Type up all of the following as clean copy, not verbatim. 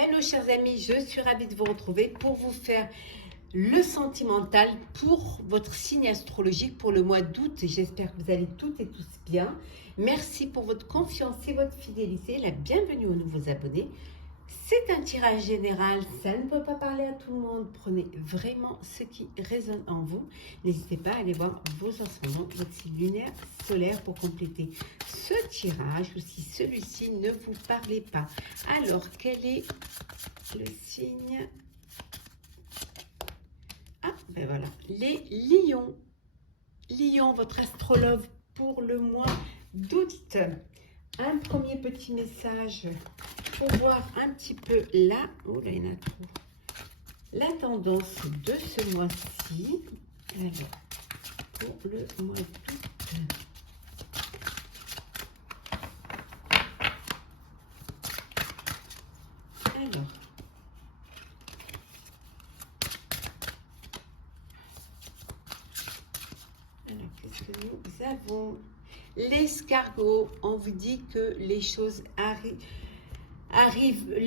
Hello chers amis, je suis ravie de vous retrouver pour vous faire le sentimental pour votre signe astrologique pour le mois d'août. J'espère que vous allez toutes et tous bien. Merci pour votre confiance et votre fidélité. La bienvenue aux nouveaux abonnés. C'est un tirage général, ça ne peut pas parler à tout le monde. Prenez vraiment ce qui résonne en vous. N'hésitez pas à aller voir vos ascendants, votre signe lunaire, solaire pour compléter ce tirage. Ou si celui-ci ne vous parlait pas. Alors, quel est le signe? Ah, ben voilà, les lions. Lion, votre astrologue pour le mois d'août. Un premier petit message pour voir un petit peu là, oh là il y en a trop, la tendance de ce mois-ci. Alors, pour le mois d'août. Alors, qu'est-ce que nous avons? L'escargot, on vous dit que les choses arrive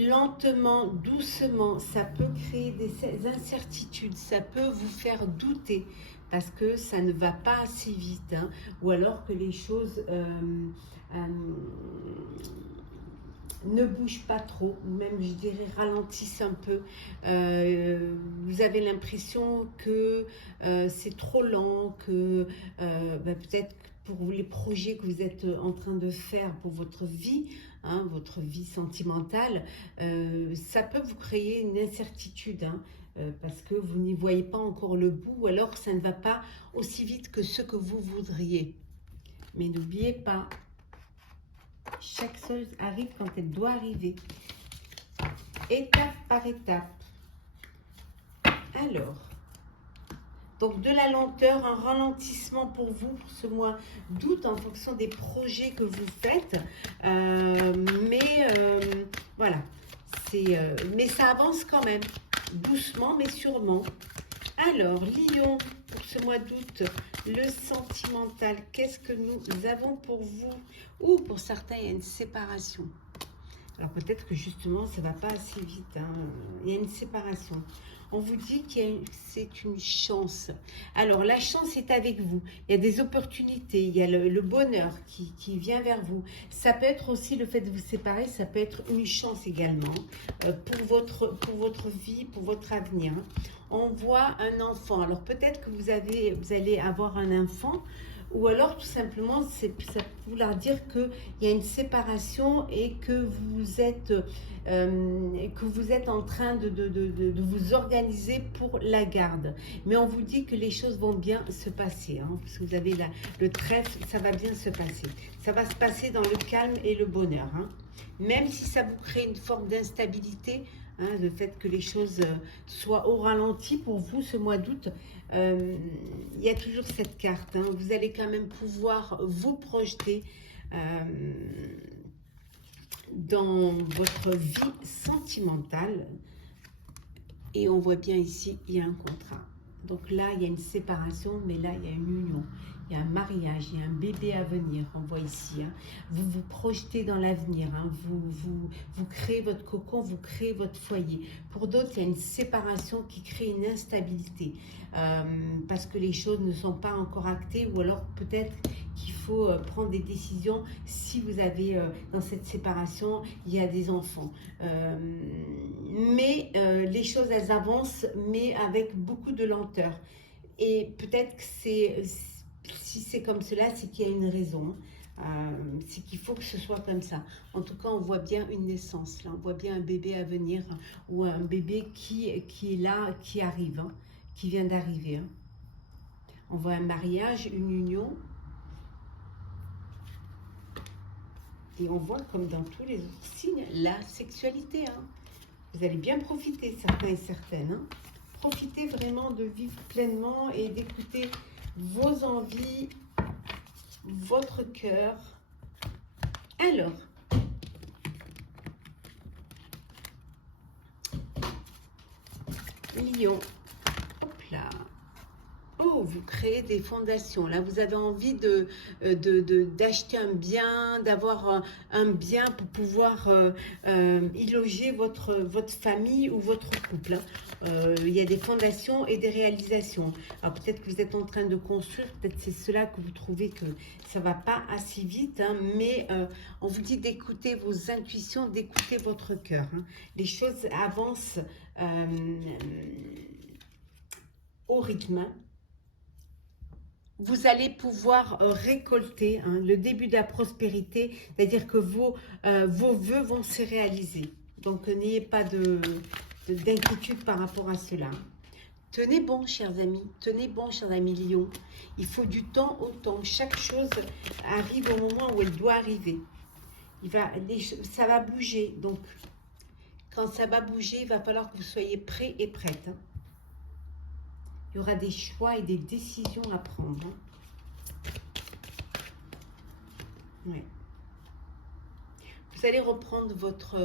lentement, doucement, ça peut créer des incertitudes, ça peut vous faire douter parce que ça ne va pas assez vite, hein, ou alors que les choses ne bougent pas trop, même je dirais ralentissent un peu. Vous avez l'impression que c'est trop lent, que peut-être pour les projets que vous êtes en train de faire pour votre vie, hein, votre vie sentimentale, ça peut vous créer une incertitude, hein, parce que vous n'y voyez pas encore le bout, ou alors ça ne va pas aussi vite que ce que vous voudriez. Mais n'oubliez pas, chaque chose arrive quand elle doit arriver, étape par étape. Alors, donc de la lenteur, un ralentissement pour vous pour ce mois d'août en fonction des projets que vous faites. Voilà, mais ça avance quand même, doucement mais sûrement. Alors, Lion, pour ce mois d'août, le sentimental, qu'est-ce que nous avons pour vous? Ou pour certains, il y a une séparation. Alors peut-être que justement, ça ne va pas assez vite, hein. Il y a une séparation. On vous dit que c'est une chance. Alors, la chance est avec vous. Il y a des opportunités, il y a le bonheur qui vient vers vous. Ça peut être aussi le fait de vous séparer, ça peut être une chance également pour votre vie, pour votre avenir. On voit un enfant. Alors, peut-être que vous allez avoir un enfant, ou alors tout simplement, ça peut vouloir dire qu'il y a une séparation et que vous êtes en train de vous organiser pour la garde. Mais on vous dit que les choses vont bien se passer, hein, parce que vous avez le trèfle, ça va bien se passer. Ça va se passer dans le calme et le bonheur, hein. Même si ça vous crée une forme d'instabilité, hein, le fait que les choses soient au ralenti pour vous ce mois d'août, il y a toujours cette carte, hein. Vous allez quand même pouvoir vous projeter dans votre vie sentimentale. Et on voit bien ici, il y a un contrat. Donc là, il y a une séparation, mais là, il y a une union. Il y a un mariage, il y a un bébé à venir, on voit ici, hein. Vous vous projetez dans l'avenir, hein. Vous créez votre cocon, vous créez votre foyer. Pour d'autres, il y a une séparation qui crée une instabilité parce que les choses ne sont pas encore actées, ou alors peut-être qu'il faut prendre des décisions si vous avez dans cette séparation, il y a des enfants. Mais les choses, elles avancent, mais avec beaucoup de lenteur. Et peut-être que si c'est comme cela, c'est qu'il y a une raison. C'est qu'il faut que ce soit comme ça. En tout cas, on voit bien une naissance. Là, on voit bien un bébé à venir, ou un bébé qui est là, qui arrive, hein, qui vient d'arriver, hein. On voit un mariage, une union. Et on voit, comme dans tous les autres signes, la sexualité, hein. Vous allez bien profiter, certains et certaines, hein. Profitez vraiment de vivre pleinement et d'écouter vos envies, votre cœur. Alors, Lion, hop là. Oh, vous créez des fondations. Là, vous avez envie d'acheter un bien, d'avoir un bien pour pouvoir y loger votre famille ou votre couple. Il y a des fondations et des réalisations. Alors peut-être que vous êtes en train de construire, peut-être c'est cela que vous trouvez que ça ne va pas assez vite, hein, mais on vous dit d'écouter vos intuitions, d'écouter votre cœur. Hein. Les choses avancent au rythme. Vous allez pouvoir récolter le début de la prospérité, c'est-à-dire que vos vœux vont se réaliser. Donc n'ayez pas d'inquiétude par rapport à cela. Tenez bon, chers amis, tenez bon, chers amis Lion. Il faut du temps au temps. Chaque chose arrive au moment où elle doit arriver. Ça va bouger. Donc, quand ça va bouger, il va falloir que vous soyez prêts et prêtes. Hein. Il y aura des choix et des décisions à prendre. Hein. Ouais. Vous allez reprendre votre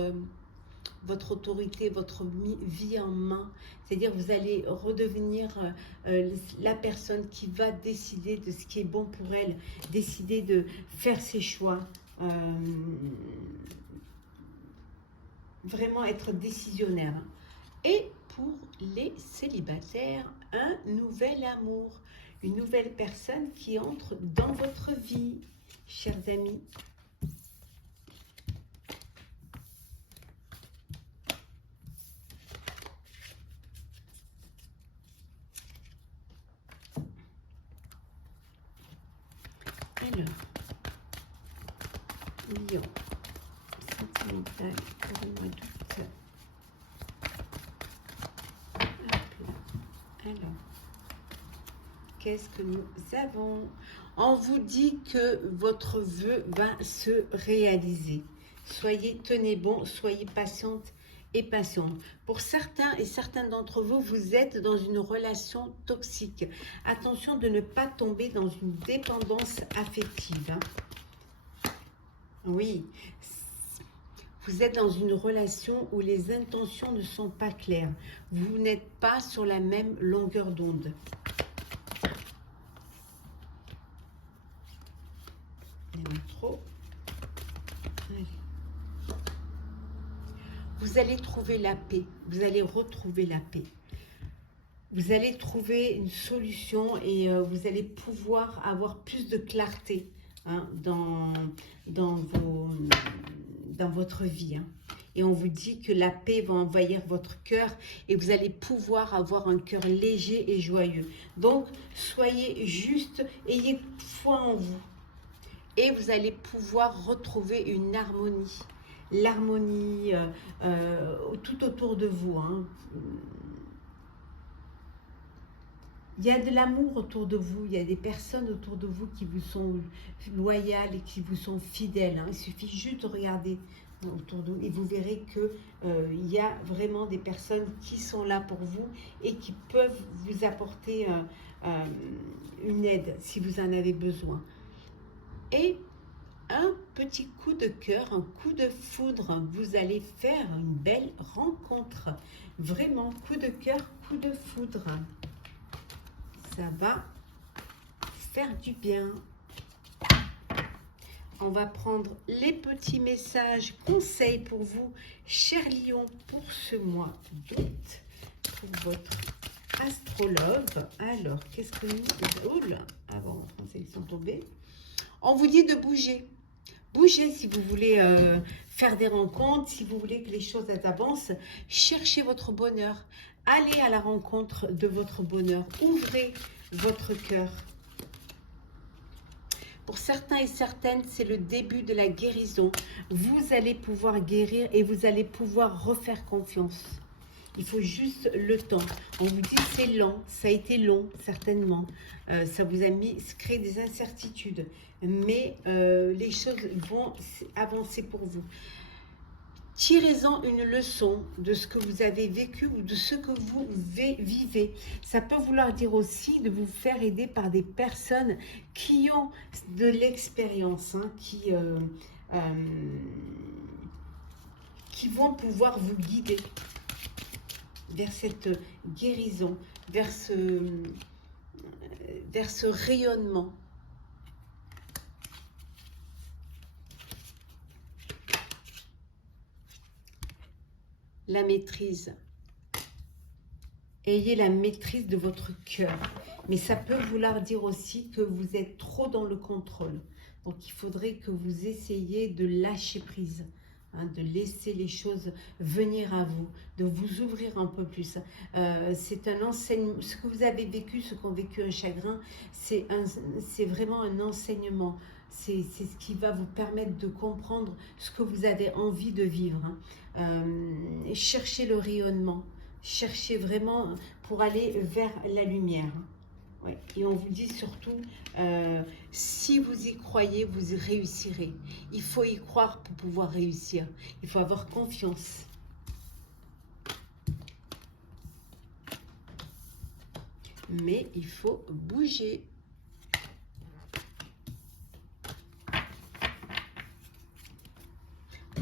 autorité, votre vie en main. C'est-à-dire vous allez redevenir la personne qui va décider de ce qui est bon pour elle, décider de faire ses choix, vraiment être décisionnaire. Et pour les célibataires, un nouvel amour, une nouvelle personne qui entre dans votre vie, chers amis. Alors, Lion, sentimental pour le mois d'août. Alors, qu'est-ce que nous avons? On vous dit que votre vœu va se réaliser. Tenez bon, soyez patiente et patient. Pour certains et certaines d'entre vous, vous êtes dans une relation toxique. Attention de ne pas tomber dans une dépendance affective. Hein. Oui, vous êtes dans une relation où les intentions ne sont pas claires. Vous n'êtes pas sur la même longueur d'onde. Il y en a trop. Allez. Vous allez trouver la paix, vous allez retrouver la paix. Vous allez trouver une solution et vous allez pouvoir avoir plus de clarté hein, dans votre vie. Hein. Et on vous dit que la paix va envahir votre cœur et vous allez pouvoir avoir un cœur léger et joyeux. Donc, soyez juste, ayez foi en vous. Et vous allez pouvoir retrouver une harmonie. L'harmonie tout autour de vous. Hein. Il y a de l'amour autour de vous, il y a des personnes autour de vous qui vous sont loyales et qui vous sont fidèles. Hein. Il suffit juste de regarder autour de vous et vous verrez qu'il y a vraiment des personnes qui sont là pour vous et qui peuvent vous apporter une aide si vous en avez besoin. Et un petit coup de cœur, un coup de foudre, vous allez faire une belle rencontre. Vraiment, coup de cœur, coup de foudre. Ça va faire du bien. On va prendre les petits messages, conseils pour vous, chers lions, pour ce mois d'août, pour votre astrologue. Alors, qu'est-ce que nous... Oh là, avant, en français, ils sont tombés. On vous dit de bouger. Bougez si vous voulez faire des rencontres, si vous voulez que les choses avancent. Cherchez votre bonheur. Allez à la rencontre de votre bonheur. Ouvrez votre cœur. Pour certains et certaines, c'est le début de la guérison. Vous allez pouvoir guérir et vous allez pouvoir refaire confiance. Il faut juste le temps. On vous dit que c'est lent, ça a été long, certainement. Ça vous a créé des incertitudes. Mais les choses vont avancer pour vous. Tirez-en une leçon de ce que vous avez vécu ou de ce que vous vivez. Ça peut vouloir dire aussi de vous faire aider par des personnes qui ont de l'expérience, hein, qui vont pouvoir vous guider vers cette guérison, vers vers ce rayonnement. La maîtrise. Ayez la maîtrise de votre cœur. Mais ça peut vouloir dire aussi que vous êtes trop dans le contrôle. Donc, il faudrait que vous essayiez de lâcher prise, hein, de laisser les choses venir à vous, de vous ouvrir un peu plus. C'est un enseignement. Ce que vous avez vécu, ce qu'ont vécu un chagrin, c'est vraiment un enseignement. C'est ce qui va vous permettre de comprendre ce que vous avez envie de vivre. Hein. Cherchez le rayonnement. Cherchez vraiment pour aller vers la lumière. Ouais. Et on vous dit surtout, si vous y croyez, vous réussirez. Il faut y croire pour pouvoir réussir. Il faut avoir confiance. Mais il faut bouger.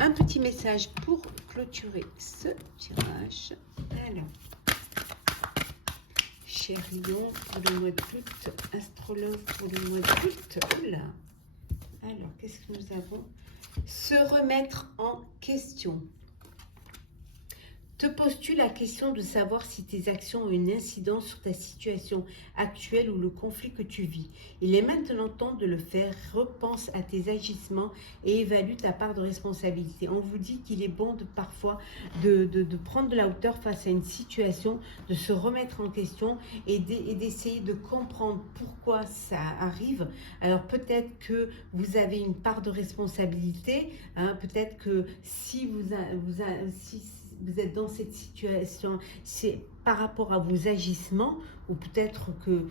Un petit message pour clôturer ce tirage. Alors, cher Lion, pour le mois d'août, astrologue pour le mois d'août. Oula. Alors, qu'est-ce que nous avons? Se remettre en question. Te poses-tu la question de savoir si tes actions ont une incidence sur ta situation actuelle ou le conflit que tu vis? Il est maintenant temps de le faire. Repense à tes agissements et évalue ta part de responsabilité. On vous dit qu'il est bon parfois de prendre de la hauteur face à une situation, de se remettre en question et d'essayer de comprendre pourquoi ça arrive. Alors peut-être que vous avez une part de responsabilité, hein, peut-être que si vous êtes dans cette situation, c'est par rapport à vos agissements, ou peut-être que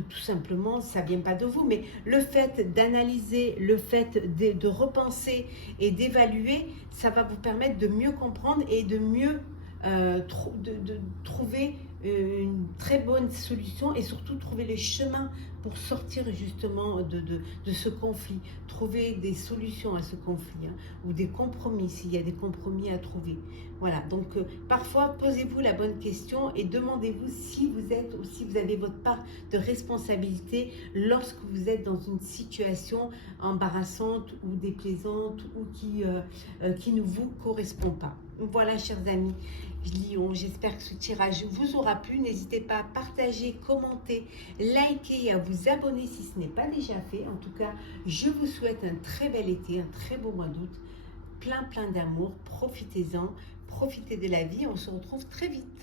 tout simplement ça vient pas de vous, mais le fait d'analyser, le fait de repenser et d'évaluer, ça va vous permettre de mieux comprendre et de mieux de trouver une très bonne solution et surtout trouver les chemins pour sortir justement de ce conflit, trouver des solutions à ce conflit, hein, ou des compromis s'il y a des compromis à trouver. Voilà, donc parfois posez-vous la bonne question et demandez-vous si vous avez votre part de responsabilité lorsque vous êtes dans une situation embarrassante ou déplaisante ou qui ne vous correspond pas. Voilà, chers amis Lion, j'espère que ce tirage vous aura plu. N'hésitez pas à partager, commenter, liker et à vous abonner si ce n'est pas déjà fait. En tout cas, je vous souhaite un très bel été, un très beau mois d'août, plein d'amour. Profitez-en, profitez de la vie. On se retrouve très vite.